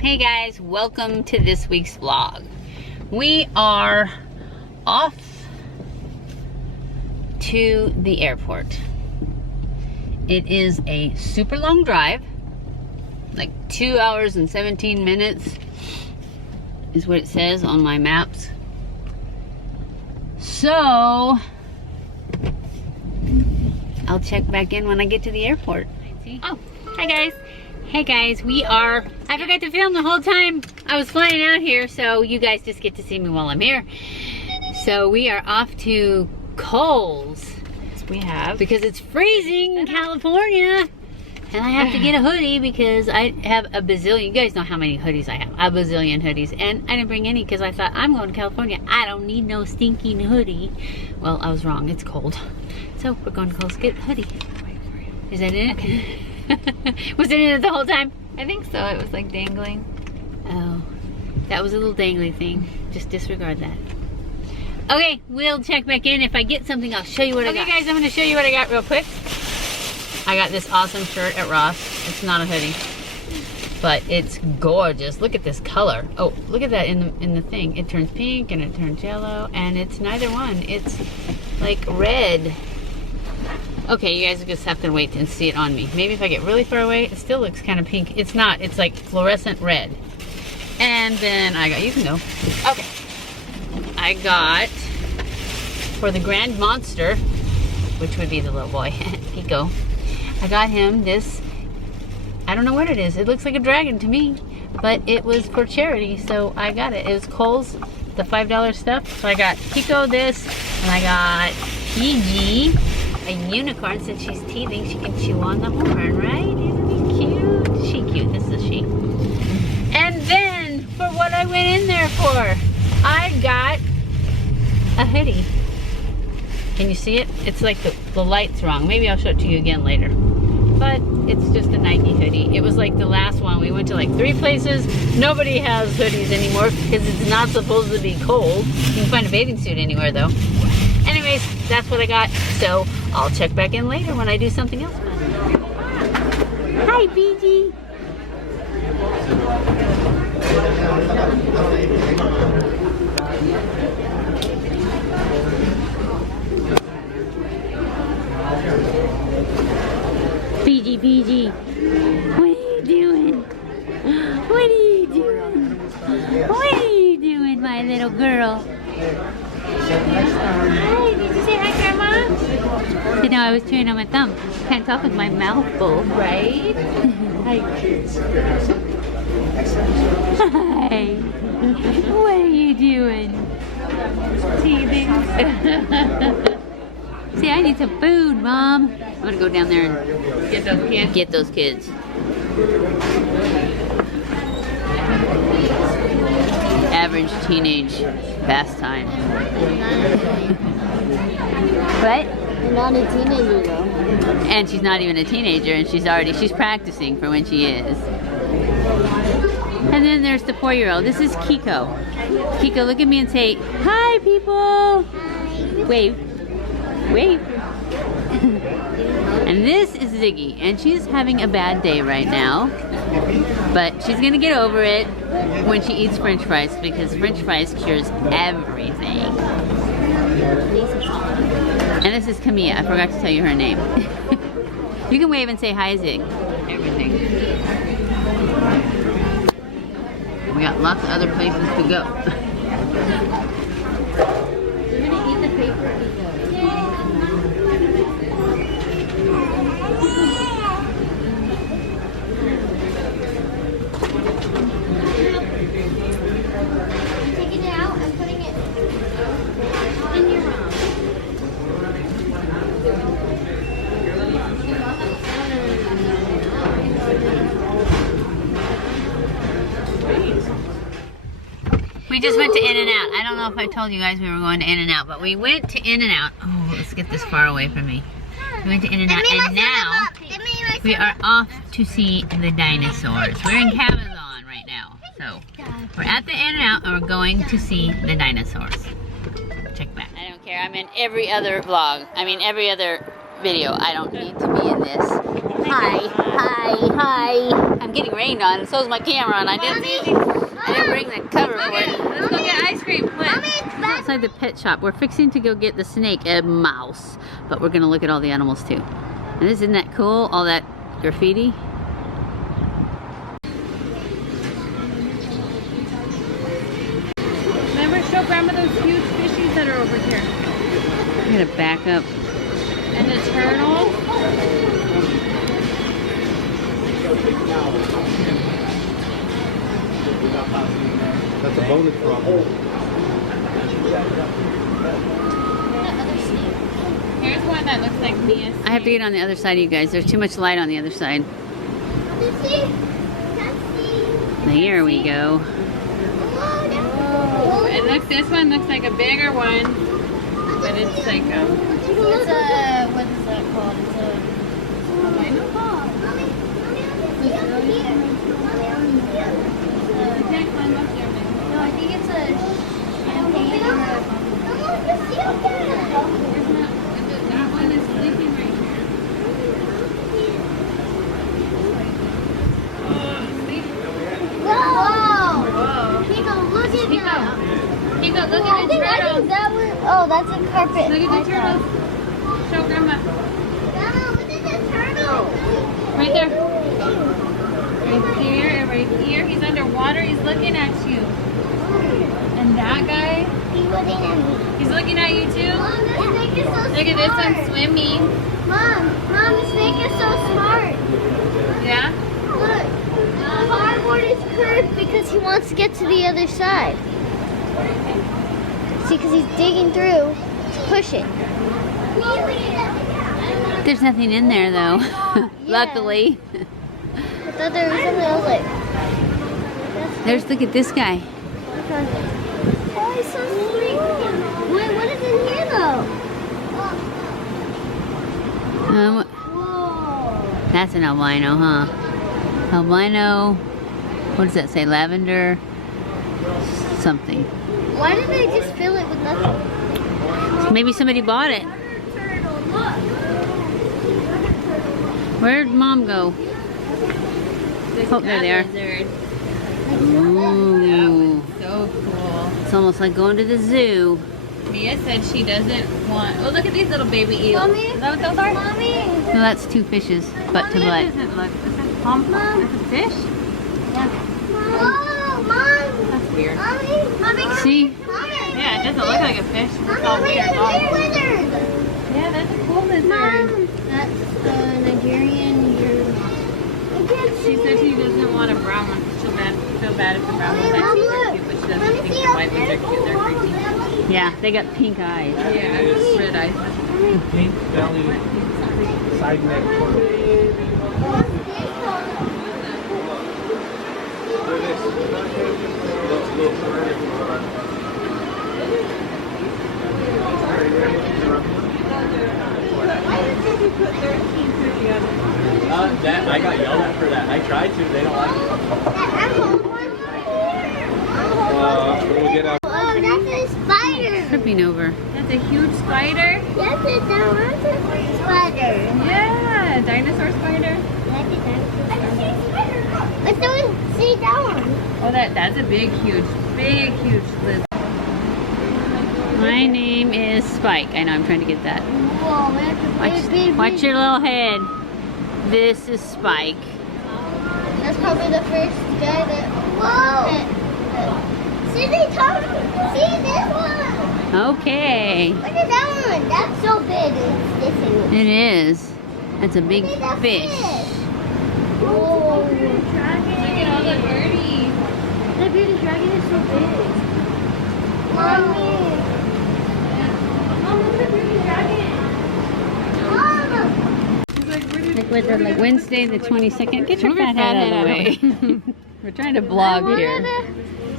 Hey guys, welcome to this week's vlog. We are off to the airport. It is a super long drive, like 2 hours and 17 minutes is what it says on my maps. So I'll check back in when I get to the airport. Oh, hi guys. Hey guys, I forgot to film the whole time I was flying out here, so you guys just get to see me while I'm here. So we are off to Kohl's. Yes, we have. Because it's freezing in California. And I have to get a hoodie because I have a bazillion. You guys know how many hoodies I have. A bazillion hoodies. And I didn't bring any because I thought, I'm going to California. I don't need no stinking hoodie. Well, I was wrong. It's cold. So we're going to Kohl's to get a hoodie. Is that in it? Was it in it the whole time? I think so. It was like dangling. Oh, that was a little dangly thing. Just disregard that. Okay, we'll check back in. If I get something, I'll show you what I got. Okay guys, I'm going to show you what I got real quick. I got this awesome shirt at Ross. It's not a hoodie, but it's gorgeous. Look at this color. Oh, look at that in the thing. It turns pink and it turns yellow, and it's neither one. It's like red. Okay, you guys just have to wait and see it on me. Maybe if I get really far away, it still looks kind of pink. It's not. It's like fluorescent red. And then I got, you can go. Okay. I got, for the Grand Monster, which would be the little boy, Pico, I got him this, I don't know what it is. It looks like a dragon to me, but it was for charity, so I got it. It was Kohl's, the $5 stuff. So I got Pico this, and I got Gigi, a unicorn. Since she's teething, she can chew on the horn, right? Isn't he cute? She cute, this is she. And then, for what I went in there for, I got a hoodie. Can you see it? It's like the light's wrong. Maybe I'll show it to you again later. But it's just a Nike hoodie. It was like the last one. We went to like 3 places. Nobody has hoodies anymore because it's not supposed to be cold. You can find a bathing suit anywhere though. Anyways, that's what I got. So I'll check back in later when I do something else. Hi, BG. PG, what are you doing? What are you doing? What are you doing, my little girl? Hi, did you say hi, Grandma? You know, I was chewing on my thumb. Can't talk with my mouth full, right? Hi, kids. Hi. What are you doing? Teething. See, I need some food, Mom. I'm gonna go down there and get those kids. Get those kids. Average teenage pastime. What? You're not a teenager though. And she's not even a teenager, and she's practicing for when she is. And then there's the 4-year-old. This is Kiko. Kiko, look at me and say, hi, people. Hi. Wave. Wave. And this is Ziggy, and she's having a bad day right now, but she's gonna get over it when she eats French fries, because French fries cures everything. And this is Camilla. I forgot to tell you her name. You can wave and say hi, Zig. Everything. We got lots of other places to go. You're gonna eat the paper pizza. Taking it out and putting it in your mouth. We just went to In-N-Out. I don't know if I told you guys we were going to In-N-Out, but we went to In-N-Out. Oh, let's get this far away from me. We went to In-N-Out, and now we are off to see the dinosaurs. We're in Cabazon right now. So, we're at the In-N-Out, and we're going to see the dinosaurs. Check back. I don't care. I'm in every other vlog. I mean, every other video. I don't need to be in this. Hi, hi, hi. I'm getting rained on, and so is my camera, and I didn't bring the cover for it. Let's go get ice cream. We're outside the pet shop. We're fixing to go get the snake, a mouse, but we're gonna look at all the animals too. And isn't that cool? All that graffiti. Remember, show Grandma those huge fishies that are over here. I'm gonna back up. And the turtle. That's a bonus problem. Here's one that looks like me. I have to get on the other side of you guys. There's too much light on the other side. There we go. Oh, it looks. This one looks like a bigger one, but it's like It's a, what is that called? It's a, You can't climb up there, man. no, I think it's a champagne or That one is sleeping right here. Whoa! Whoa. Pico, look at that. Pico, look I at the think turtle. that one. Oh, that's a carpet. Look at the turtle. Show Grandma. Grandma, look at the turtle. Right there. Right there and right here. He's underwater. He's looking at you. And that guy, He's looking at me. he's looking at you too. Mom, the snake is so smart. Look at this one swimming. Mom, the snake is so smart. Yeah? Look, the cardboard is curved because he wants to get to the other side. See, because he's digging through to push it. There's nothing in there though. Luckily. I thought there was something else like. There's, look at this guy. Oh, he's so sweet. Wait, what is in here though? Whoa. That's an albino, huh? Albino, what does that say? Lavender something. Why did they just fill it with nothing? Maybe somebody bought it. Where'd Mom go? Oh, there they are. Ooh. So cool. It's almost like going to the zoo. Mia said she doesn't want. Oh, look at these little baby eels. Mommy? Is that what those are? Mommy. No, that's two fishes, butt to It butt. doesn't look. Is that pom pom? Is it fish? Oh, Mom. That's weird. Mommy. See? Yeah, it doesn't look like a fish. It's all Mommy, weird. look at the lizard. Yeah, that's a cool lizard. Mom. That's the Nigerian. She said she doesn't want a brown one. She'll feel bad if the brown one's actually cute, but she doesn't think the white ones are cute. They're creepy. Yeah, they got pink eyes. Yeah, red eyes. Pink belly, side neck turtle. That I got yelled at for that. I tried to. They don't like it. We'll get out. Oh, that's a spider. Tripping over. That's a huge spider. Yes, it's a spider. Yeah, dinosaur spider. Let's do it. See that one. Oh, that's a big, huge lizard. My name is Spike. I know, I'm trying to get that. Whoa, that's a big. Watch your little head. This is Spike. That's probably the first guy that. Whoa! See, they talk. See this one. Okay. Look at that one. That's so big. It's different. It is. That's a big Look at that fish. Whoa. Look at all the birdies. The baby dragon is so big. Mommy. Mom, look at the baby dragon. Mom. Like Wednesday the 22nd. Get your fat head out of the way. We're trying to vlog here.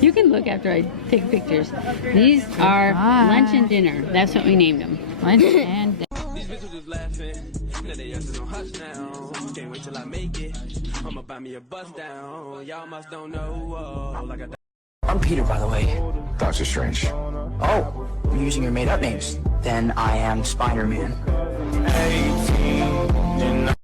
You can look after I take pictures. These are lunch and dinner. That's what we named them. Lunch and dinner. These bitches was laughing. Now they asses on hush now. Can't wait till I make it. I'ma buy me a bus down. Y'all must don't know. Like I I'm Peter, by the way. Doctor Strange. Oh, you're using your made-up names. Then I am Spider-Man. 18,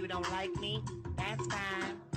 you don't like me, that's fine.